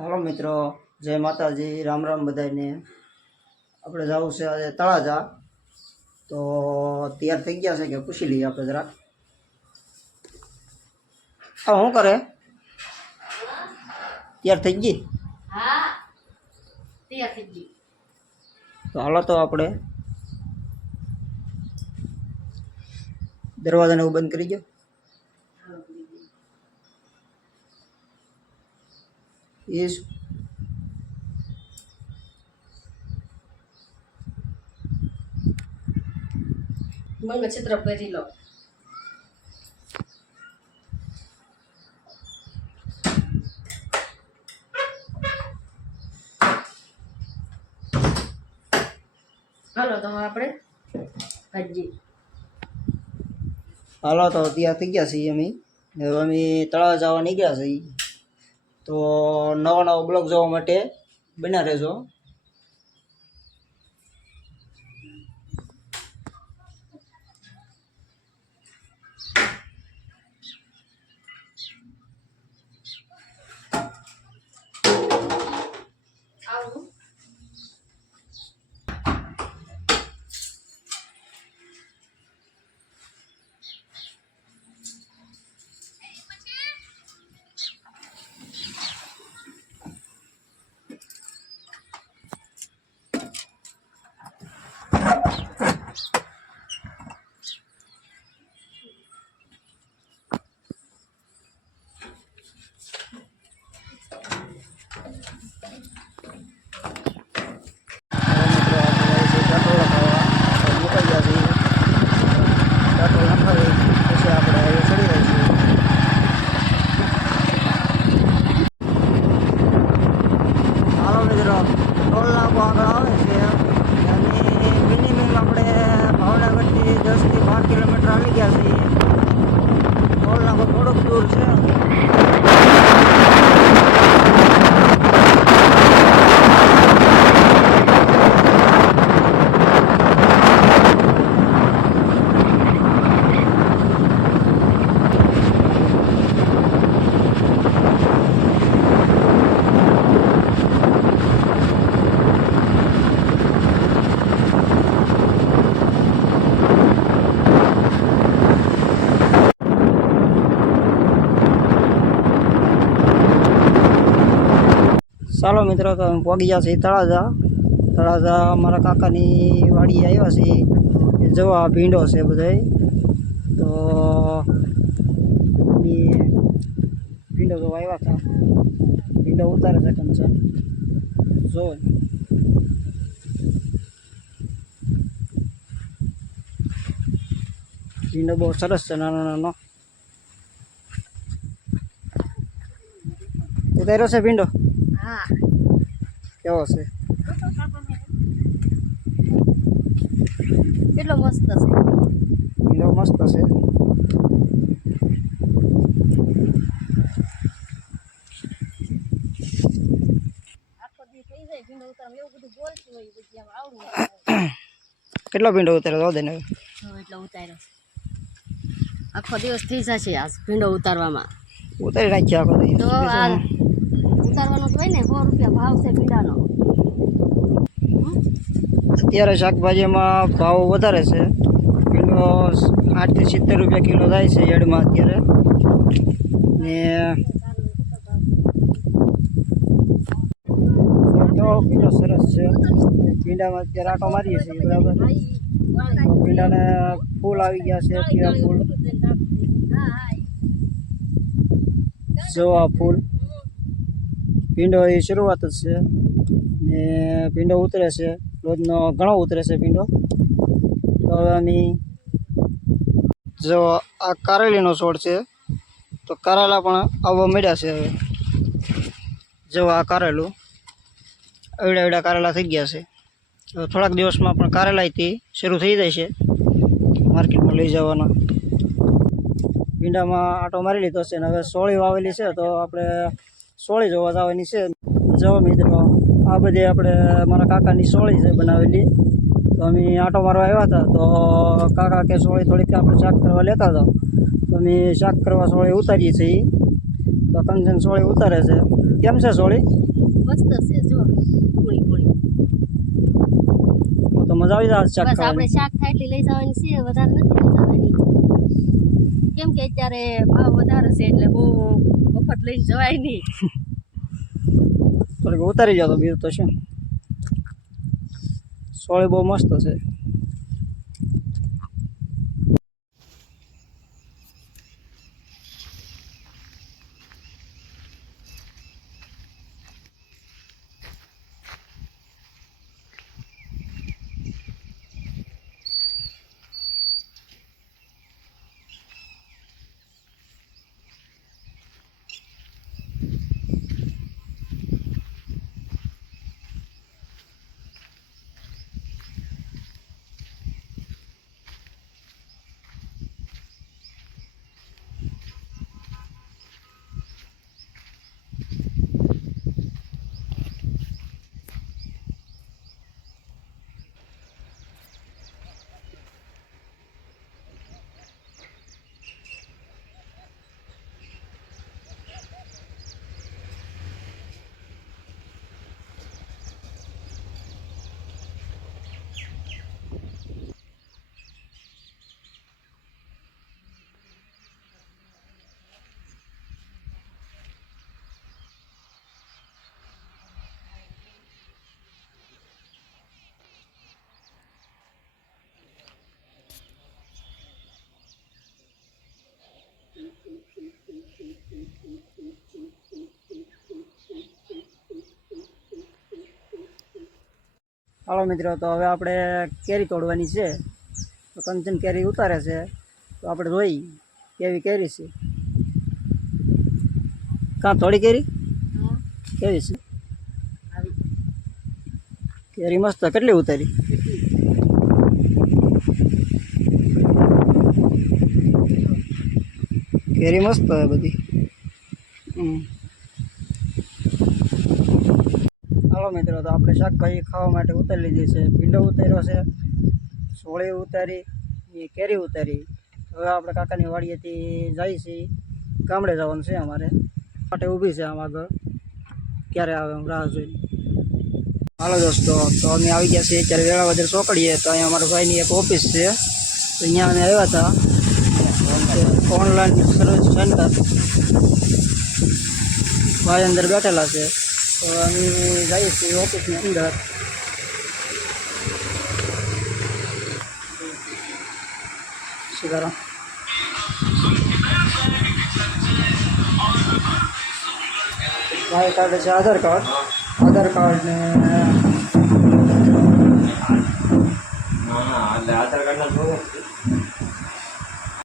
Hello मित्रों, जय माताजी, राम राम बधाईने। આપણે જવું છે આજે તળાજા, તો તૈયાર થઈ ગયા છે કે પૂછી લઈએ આપણે જરાક। હવે શું કરે? તૈયાર થઈ ગઈ? હા, તૈયાર થઈ ગઈ। તો હાલો તો આપણે દરવાજાને એવું બંધ કરી દો। ઈસ મંગળસૂત્ર પહેરી લો। હાલો તો આપણે ભાજી હાલો તો તૈયાર થઈ ગયા છીએ અમે। હવે અમે તળાજા જવા નીકળ્યા છીએ, તો નવો નવો બ્લોગ જોવા માટે બન્યા રહેજો। આવું ભાવનગરથી 10 થી 12 કિલોમીટર આવી ગયા છીએ। ટોલ નાકો થોડોક દૂર છે। ચાલો મિત્રો, તો અમે પહોંચી ગયા છીએ તળાજા। તળાજા મારા કાકાની વાડી આવ્યા છીએ, જોવા ભીંડો છે બધાય। તો ભીંડો જોવા આવ્યા હતા, ભીંડો ઉતારે છે કંચન જો। ભીંડો બહુ સરસ છે, નાનો નાનો ઉતાર્યો છે ભીંડો। હા, કેવો છે? કેટલો મસ્ત છે। ભીંડો મસ્ત છે। આખો દી થઈ જાય ભીંડો ઉતારવા, એવું બધું બોલતું હોય પછી આમ આવડું કેટલો ભીંડો ઉતાર્યો દો દેને? એટલો ઉતાર્યો આખો દિવસ થઈ જશે આજ ભીંડો ઉતારવામાં। ઉતારી નાખ્યો આખો તો આ ઉતારવાનો તો હોય ને, 100 રૂપિયા ભાવ છે ભીંડાનો। અત્યારે શાકભાજીમાં ભાવ વધારે છે। કિલો 8 થી 70 રૂપિયા કિલો થાય છે યાર્ડમાં અત્યારે। ને કેવો કિલો સરસ છે। ભીંડામાં અત્યારે આટો મારીએ છીએ, બરાબર। તો ભીંડાને ફૂલ આવી ગયા છે, પીળા ફૂલ જો આ ફૂલ। ભીંડો એ શરૂઆત જ છે ને ભીંડો ઉતરે છે, રોજનો ઘણો ઉતરે છે ભીંડો। તો હવે અમે જો આ કારેલીનો છોડ છે, તો કારેલા પણ આવવા મળ્યા છે હવે। જો આ કારેલું એવડા એવડા કારેલા થઈ ગયા છે। તો થોડાક દિવસમાં પણ કારેલાથી શરૂ થઈ જાય છે માર્કેટમાં લઈ જવાના। ભીંડામાં આટો મારી લીધો છે ને હવે સોળી વાવેલી છે, તો આપણે સોળી જોવા જવાની છે। જો મિત્રો, આ બધી આપણે મારા કાકાની સોળી છે બનાવેલી। તો અમે આટો મારવા આવ્યા હતા, તો કાકા કે સોળી થોડીક આપણે શાક કરવા લેતા હતા, તો અમે શાક કરવા સોળી ઉતારીએ છીએ। તો કંચન સોળી ઉતારે છે। કેમ છે સોળી? મસ્ત છે જો પૂરી પૂરી તો મજા આવી જાય શાક બસ આપણે ખાવાની. શાક થાય એટલી લઈ જવાની છે વધારે નથી લઈ જવાની કેમ કે અત્યારે ભાવ વધારે છે એટલે બહુ મફત લઈને જવાય નહીં થોડીક ઉતારી જાવ તો બીજું તો શું. સોળી બહુ મસ્ત છે. હાલો મિત્રો, તો હવે આપણે કેરી તોડવાની છે. તો કંચન કેરી ઉતારે છે તો આપણે જોઈ કેવી કેરી છે. કાં થોડી કેરી કેવી છે? કેરી મસ્ત. કેટલી ઉતારી? કેરી મસ્ત હોય બધી. હાલો મિત્રો, તો આપણે શાકભાજી ખાવા માટે ઉતારી લીધી છે. ભીંડો ઉતાર્યો છે, સોળી ઉતારી, એ કેરી ઉતારી. હવે આપણે કાકાની વાડીએથી જઈએ છીએ. ગામડે જવાનું છે અમારે માટે ઊભી છે આમ આગળ. ક્યારે આવે એમ રાહ જોઈ. હાલો દોસ્તો, તો અમે આવી ગયા છીએ અત્યારે વેળાવદર ચોકડીએ. તો અહીંયા અમારા ભાઈની એક ઓફિસ છે, તો અહીંયા અમે આવ્યા હતા. Online service centre. ભાઈ અંદર બેઠેલા છે, તો અમે જઈએ છીએ ઓફિસની અંદર. સીતારામ. ભાઈ કાઢે છે આધાર કાર્ડ ને આધાર કાર્ડ ના